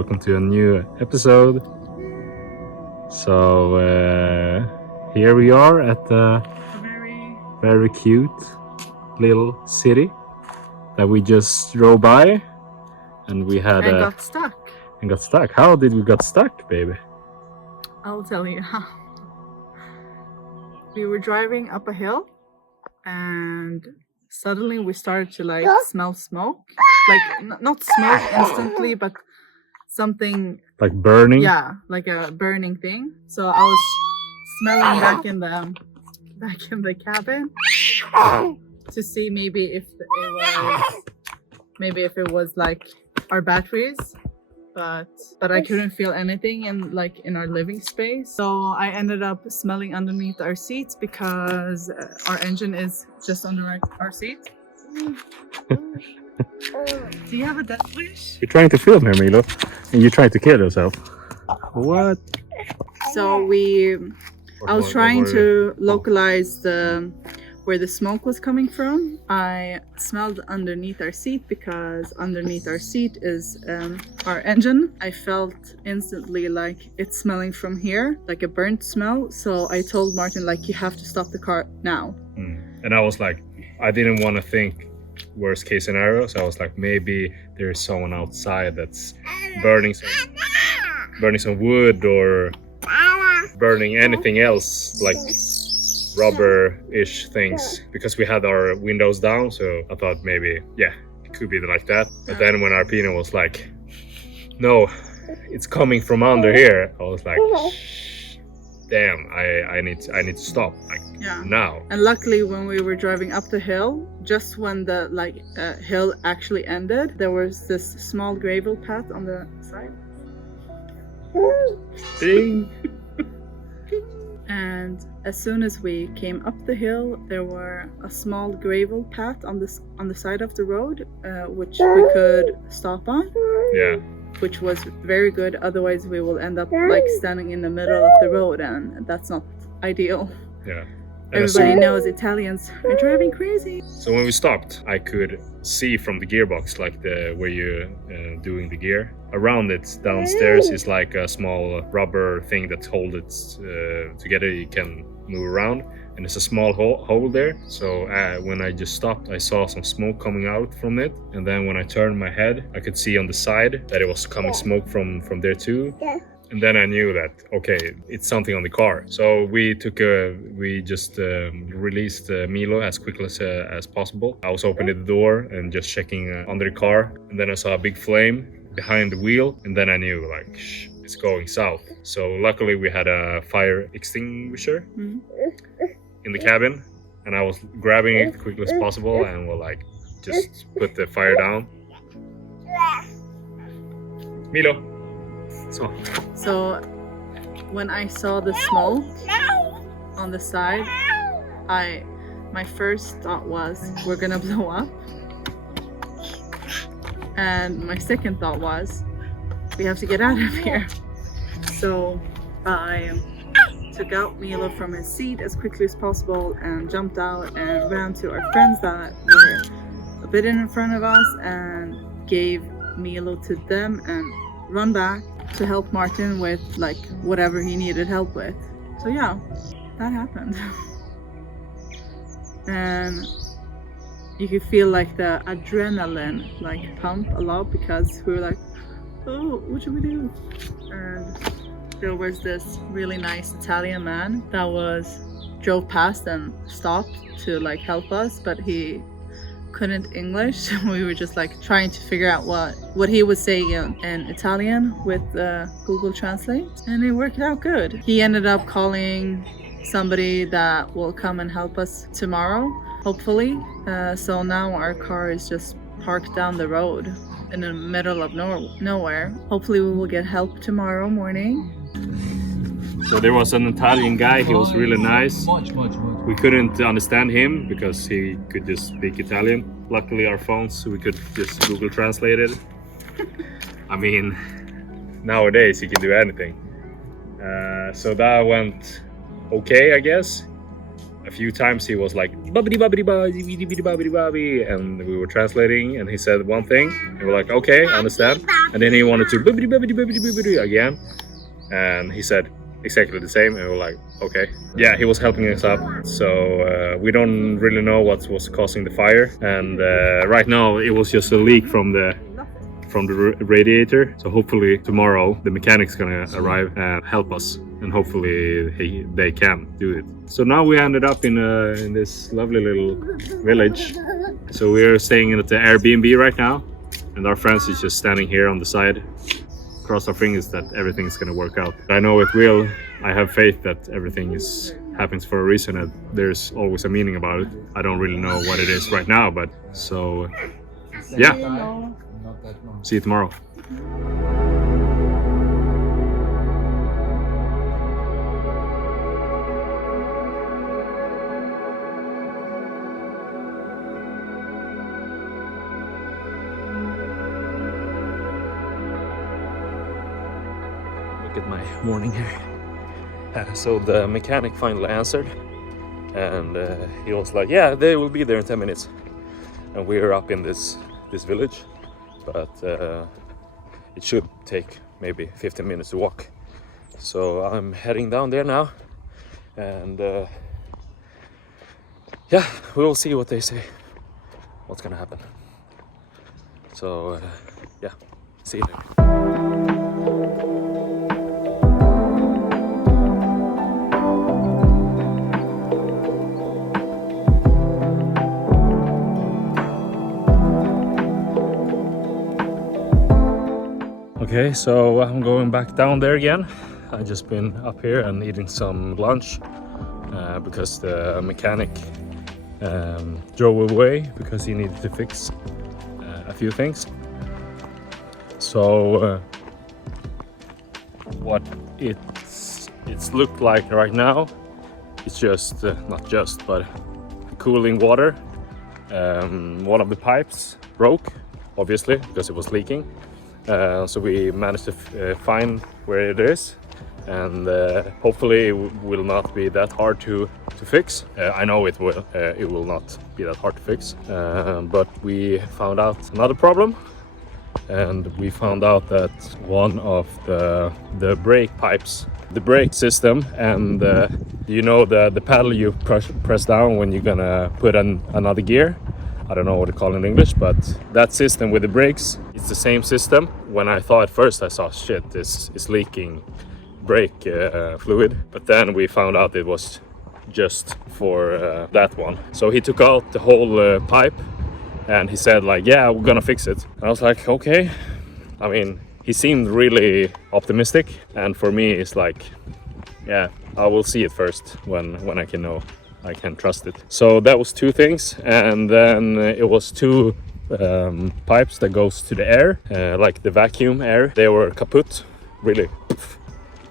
welcome to a new episode. So here we are at the very cute little city that we just drove by, and we had got stuck. How did we got stuck, baby? I'll tell you how. We were driving up a hill and suddenly we started to smell smoke, not smoke instantly, but something like burning. Yeah, like a burning thing. So I was smelling back in the cabin to see maybe if it was like our batteries, but I couldn't feel anything in our living space. So I ended up smelling underneath our seats because our engine is just under our seat. Do you have a death wish? You're trying to film here, Milo, and you're trying to kill yourself. What? So I was trying to localize where the smoke was coming from. I smelled underneath our seat because underneath our seat is our engine. I felt instantly like it's smelling from here, like a burnt smell. So I told Martin, you have to stop the car now. And I was like, I didn't want to think worst case scenario, so I was like, maybe there's someone outside that's burning some wood or burning anything else, like rubber-ish things, because we had our windows down. So I thought maybe, yeah, it could be like that. But then when Arpino was like, no, it's coming from under here, I was like, damn, I need to stop now. And luckily when we were driving up the hill, just when the hill actually ended, there was this small gravel path on the side. Ding. And as soon as we came up the hill, there were a small gravel path on the side of the road, which we could stop on. Yeah. Which was very good. Otherwise, we will end up standing in the middle of the road, and that's not ideal. Yeah. Everybody knows Italians are driving crazy. So when we stopped, I could see from the gearbox, where you're doing the gear. Around it downstairs is like a small rubber thing that holds it together. You can move around, and there's a small hole there. So when I just stopped, I saw some smoke coming out from it, and then when I turned my head, I could see on the side that it was coming smoke from there too. And then I knew that, okay, it's something on the car. So we just released Milo as quickly as possible. I was opening the door and just checking under the car, and then I saw a big flame behind the wheel, and then I knew it's going south. So luckily we had a fire extinguisher in the cabin, and I was grabbing it as quickly as possible and will just put the fire down. Milo. So when I saw the smoke on the side, my first thought was, we're gonna blow up. And my second thought was, we have to get out of here. So I took out Milo from his seat as quickly as possible and jumped out and ran to our friends that were a bit in front of us and gave Milo to them and run back to help Martin with whatever he needed help with. So yeah, that happened. And you could feel the adrenaline pump a lot, because we were oh, what should we do? And there was this really nice Italian man that drove past and stopped to help us, but he couldn't English. We were just trying to figure out what he was saying in Italian with Google Translate, and it worked out good. He ended up calling somebody that will come and help us tomorrow, hopefully. So now our car is just parked down the road in the middle of nowhere. Hopefully we will get help tomorrow morning. So there was an Italian guy. He was really nice. We couldn't understand him because he could just speak Italian. Luckily our phones, we could just Google Translate it. I mean, nowadays you can do anything. So that went okay, I guess. a few times he was like bubbity bubbity bubbity bubbity bubbity, and we were translating, and he said one thing, and we're like, okay, I understand. And then he wanted to bubbity bubbity bubbity bubbity again, and he said exactly the same, and we were like, okay. Yeah, he was helping us up, so we don't really know what was causing the fire, and right now it was just a leak from the radiator. So hopefully tomorrow the mechanic's gonna arrive and help us, and hopefully they can do it. So now we ended up in this lovely little village. So we're staying at the Airbnb right now, and our friends is just standing here on the side. Cross our fingers that everything's gonna work out. I know it will. I have faith that everything happens for a reason, and there's always a meaning about it. I don't really know what it is right now, but so yeah. See you tomorrow. Look at my morning here. So the mechanic finally answered, and he was like, yeah, they will be there in 10 minutes. And we're up in this village, but it should take maybe 15 minutes to walk. So I'm heading down there now, and yeah, we will see what they say, what's gonna happen. So yeah, see you later. Okay, so I'm going back down there again. I've just been up here and eating some lunch because the mechanic drove away because he needed to fix a few things. So what it's looked like right now, it's just not just, but cooling water. One of the pipes broke, obviously, because it was leaking. So we managed to find where it is, and hopefully it will not be that hard to fix. I know it will not be that hard to fix, but we found out another problem, and we found out that one of the brake pipes, the brake system, and you know the pedal you press down when you're gonna put another gear. I don't know what to call it in English, but that system with the brakes, it's the same system. When I thought at first, I saw, shit, this is leaking brake fluid. But then we found out it was just for that one. So he took out the whole pipe, and he said like, yeah, we're gonna fix it. And I was like, okay. I mean, he seemed really optimistic. And for me, it's like, yeah, I will see it first when I can know I can trust it. So that was two things, and then it was two pipes that goes to the air, like the vacuum air. They were kaput, really,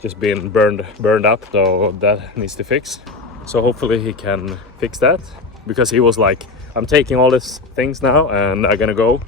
just being burned up. So that needs to fix. So hopefully he can fix that, because he was like, I'm taking all these things now and I'm gonna go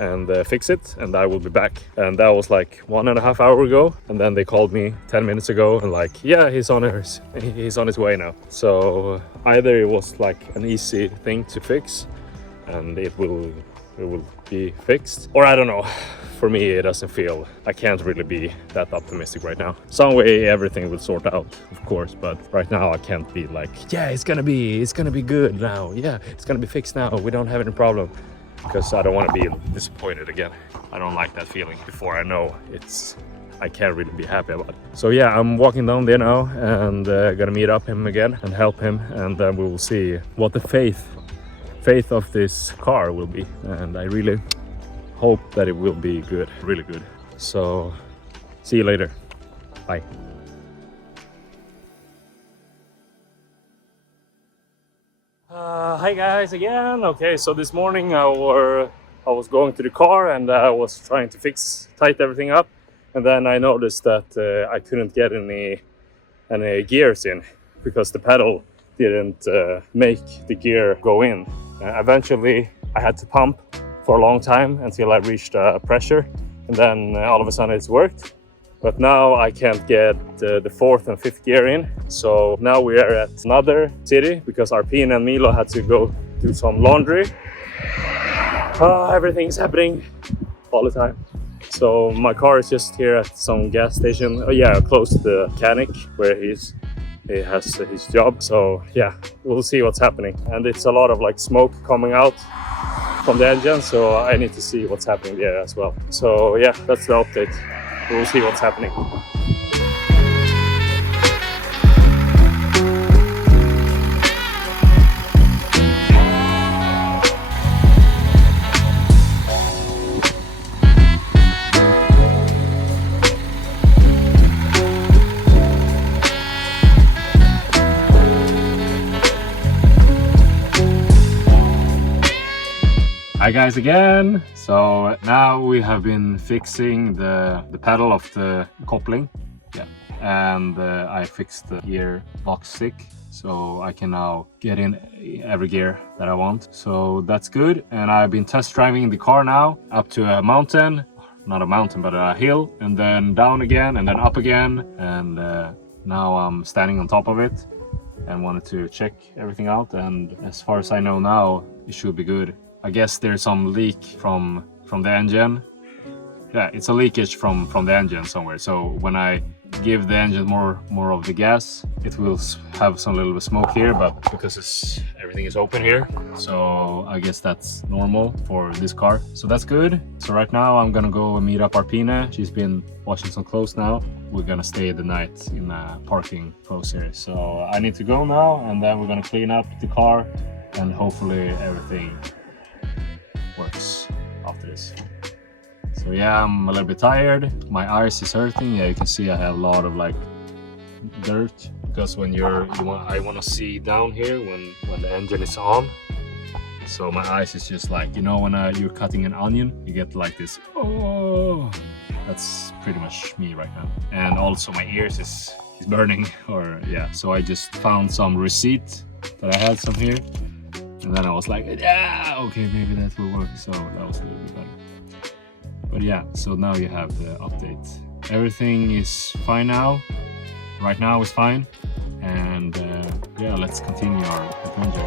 and fix it, and I will be back. And that was like 1.5 hours ago, and then they called me 10 minutes ago and like, yeah, he's on his way now. So either it was like an easy thing to fix and it will be fixed, or I don't know. For me, it doesn't feel, I can't really be that optimistic right now. Some way everything will sort out, of course, but right now I can't be like, yeah, it's gonna be good now, yeah, it's gonna be fixed now, we don't have any problem. Because I don't want to be disappointed again. I don't like that feeling before I know I can't really be happy about it. So yeah, I'm walking down there now and gonna meet up him again and help him, and then we will see what the faith of this car will be. And I really hope that it will be good, really good. So see you later. Bye. Hi guys again. Okay, so this morning I was going to the car and I was trying to tighten everything up, and then I noticed that I couldn't get any gears in because the pedal didn't make the gear go in. Eventually I had to pump for a long time until I reached pressure, and then all of a sudden it's worked. But now I can't get the 4th and 5th gear in. So now we are at another city because Arpine and Milo had to go do some laundry. Everything's happening all the time. So my car is just here at some gas station. Oh yeah, close to the mechanic where he has his job. So yeah, we'll see what's happening. And it's a lot of like smoke coming out from the engine, so I need to see what's happening there as well. So yeah, that's the update. We'll see what's happening. Hi guys again! So now we have been fixing the pedal of the coupling, yeah, and I fixed the gearbox stick, so I can now get in every gear that I want. So that's good, and I've been test driving the car now up to a mountain, not a mountain but a hill, and then down again and then up again, and now I'm standing on top of it and wanted to check everything out, and as far as I know now it should be good. I guess there's some leak from the engine. Yeah, it's a leakage from the engine somewhere. So when I give the engine more of the gas, it will have some little bit of smoke here, but because everything is open here, so I guess that's normal for this car. So that's good. So right now I'm gonna go meet up Arpine. She's been washing some clothes now. We're gonna stay the night in a parking close here. So I need to go now, and then we're gonna clean up the car, and hopefully everything works after this. So yeah, I'm a little bit tired. My eyes is hurting. Yeah, you can see I have a lot of like dirt because when I want to see down here when the engine is on. So my eyes is just like, you know, when you're cutting an onion, you get like this. Oh, that's pretty much me right now. And also my ears is burning. Or yeah, so I just found some receipt that I had some here. And then I was like, yeah, okay, maybe that will work. So that was a little bit better. But yeah, so now you have the update. Everything is fine now. Right now it's fine. And yeah, let's continue our adventure.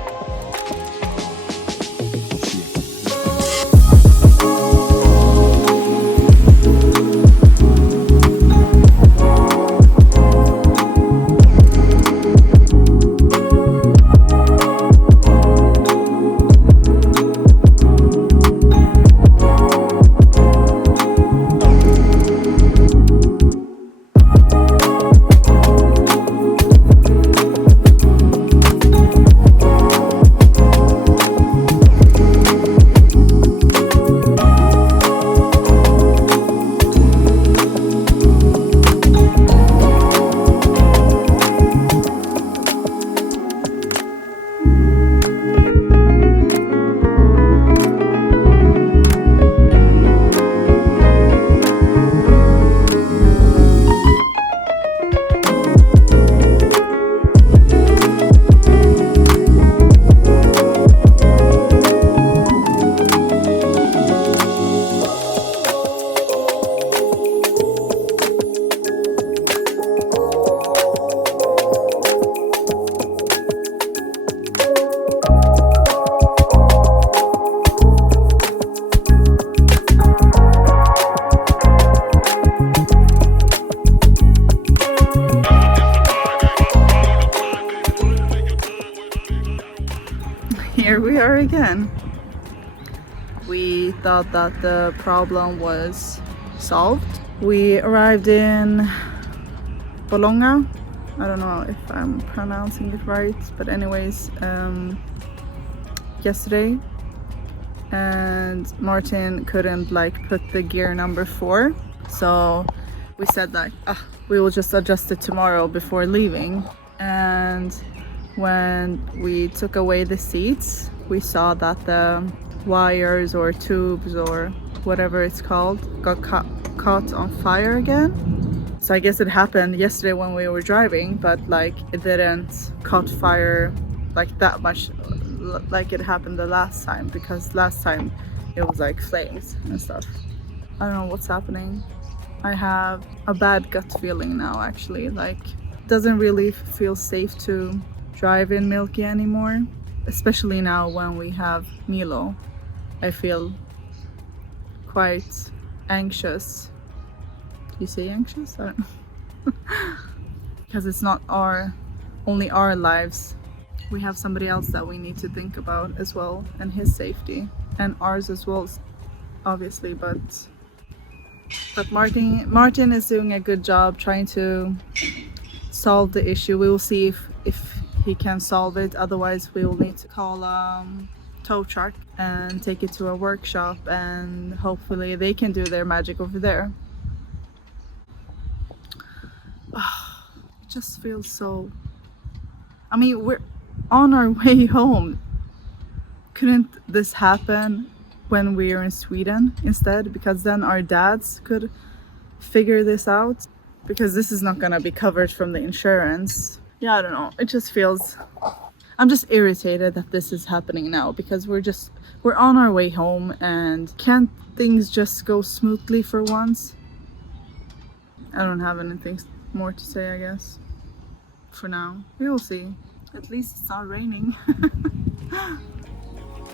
Here we are again. We thought that the problem was solved. We arrived in Bologna. I don't know if I'm pronouncing it right, but anyways, yesterday, and Martin couldn't like put the gear number 4, so we said like we will just adjust it tomorrow before leaving. And when we took away the seats, we saw that the wires or tubes or whatever it's called got caught on fire again. So I guess it happened yesterday when we were driving, but like it didn't caught fire like that much like it happened the last time, because last time it was like flames and stuff. I don't know what's happening. I have a bad gut feeling now, actually. Like, it doesn't really feel safe to drive in Milky anymore, especially now when we have Milo. I feel quite anxious. You say anxious? I don't know. Because it's not only our lives. We have somebody else that we need to think about as well, and his safety, and ours as well, obviously. But Martin is doing a good job trying to solve the issue. We will see if he can solve it. Otherwise, we will need to call tow truck and take it to a workshop, and hopefully they can do their magic over there. It just feels so... I mean, we're on our way home. Couldn't this happen when we were in Sweden instead? Because then our dads could figure this out. Because this is not gonna be covered from the insurance. Yeah, I don't know. It just feels... I'm just irritated that this is happening now, because we're on our way home, and can't things just go smoothly for once? I don't have anything more to say, I guess. For now. We will see. At least it's not raining.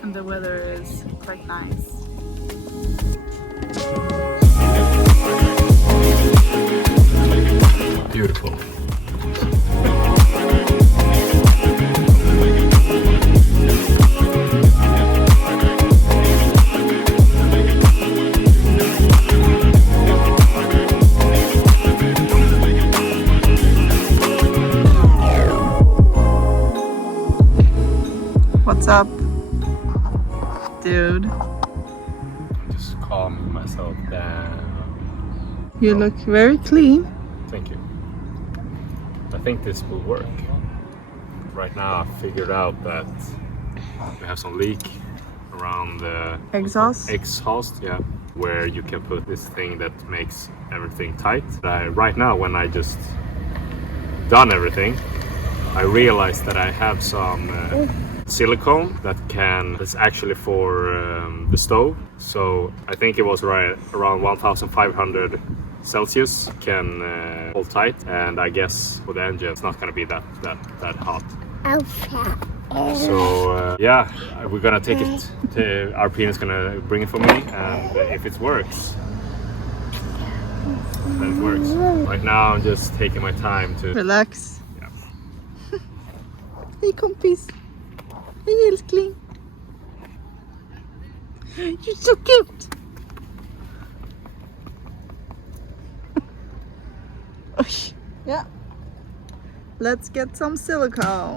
And the weather is quite nice. Beautiful. What's up, dude? I'm just calming myself down. You look very clean. Thank you. I think this will work. Right now I figured out that we have some leak around the Exhaust? exhaust, yeah, where you can put this thing that makes everything tight. Right now, when I just done everything, I realized that I have some silicone that's actually for the stove. So I think it was around 1500 Celsius can hold tight, and I guess for the engine it's not gonna be that hot. So yeah, we're gonna take it to our is gonna bring it for me, and if it works, then it works. Right now I'm just taking my time to Relax. Yeah. Hej kompis. Hej älskling. You're so cute. Yeah. Let's get some silicone.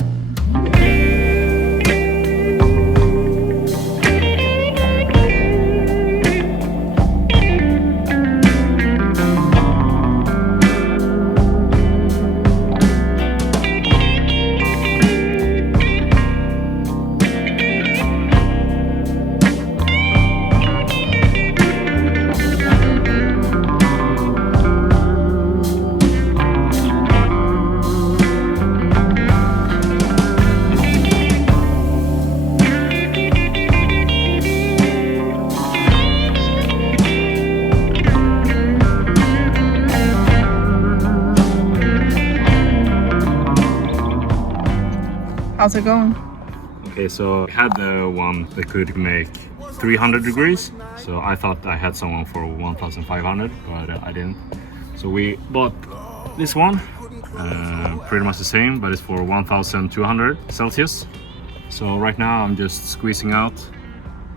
How's it going? Okay, so I had the one that could make 300 degrees. So I thought I had someone for 1500, but I didn't. So we bought this one, pretty much the same, but it's for 1200 Celsius. So right now I'm just squeezing out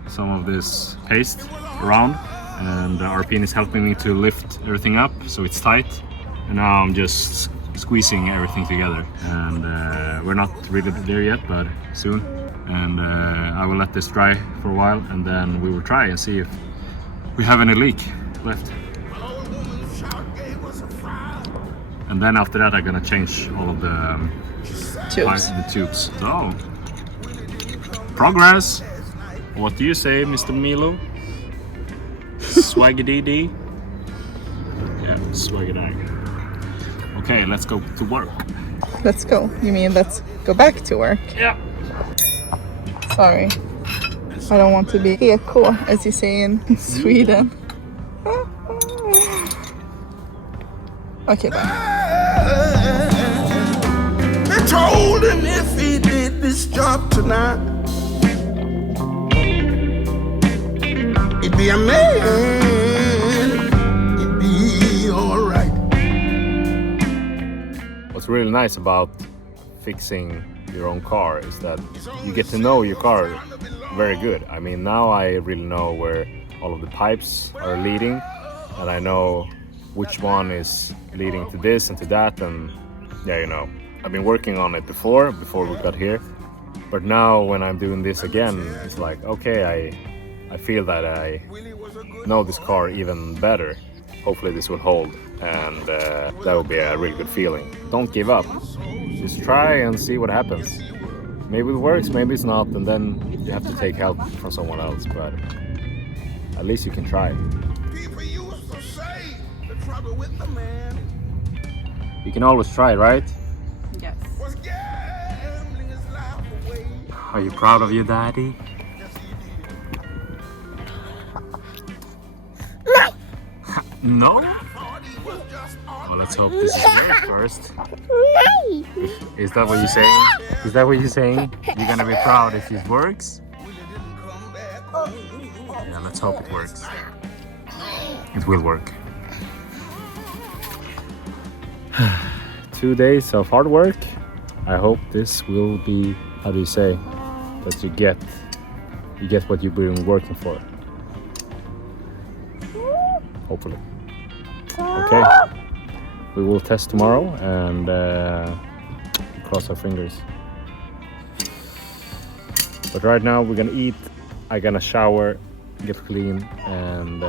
some of this paste around, and the RPN is helping me to lift everything up so it's tight. And now I'm just squeezing everything together, and we're not really there yet, but soon. And I will let this dry for a while, and then we will try and see if we have any leak left. And then after that I'm gonna change all of the tubes. So, progress. What do you say, Mr. Milo? Swaggity-dee? Yeah, swaggadang. Okay, let's go to work. Let's go. You mean let's go back to work? Yeah. Sorry. I don't want to be eko, as you say in Sweden. Okay, bye. They told him if he did this job tonight, he'd be a man, he'd be alright. What's really nice about fixing your own car is that you get to know your car very good. I mean, now I really know where all of the pipes are leading, and I know which one is leading to this and to that, and yeah, you know, I've been working on it before we got here, but now when I'm doing this again, it's like, okay, I feel that I know this car even better. Hopefully this will hold, and that will be a really good feeling. Don't give up. Just try and see what happens. Maybe it works, maybe it's not, and then you have to take help from someone else, but at least you can try. People used to say the trouble with the man You can always try, right? Yes. was gambling his life away. Are you proud of your daddy? Yes, he did. No? Thought he was just Well, let's hope this is right first. Is that what you're saying? Is that what you're saying? You're gonna be proud if it works? Yeah, let's hope it works. It will work. 2 days of hard work. I hope this will be, how do you say, that you get what you've been working for. Hopefully. Okay. We will test tomorrow and cross our fingers. But right now we're gonna eat. I'm gonna shower, get clean, and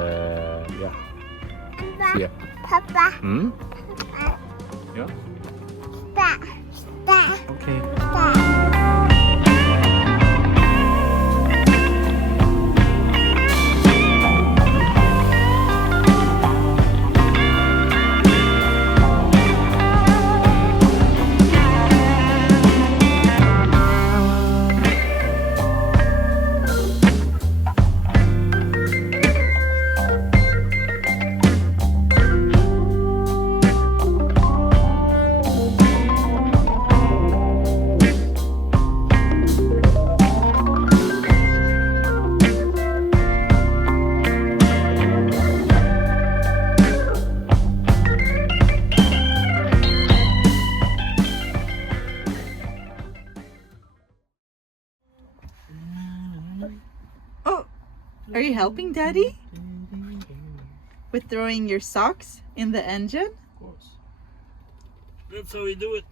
yeah. See ya. Papa. Hmm? Yeah. Papa. Okay. Are you helping Daddy? With throwing your socks in the engine? Of course. That's how we do it.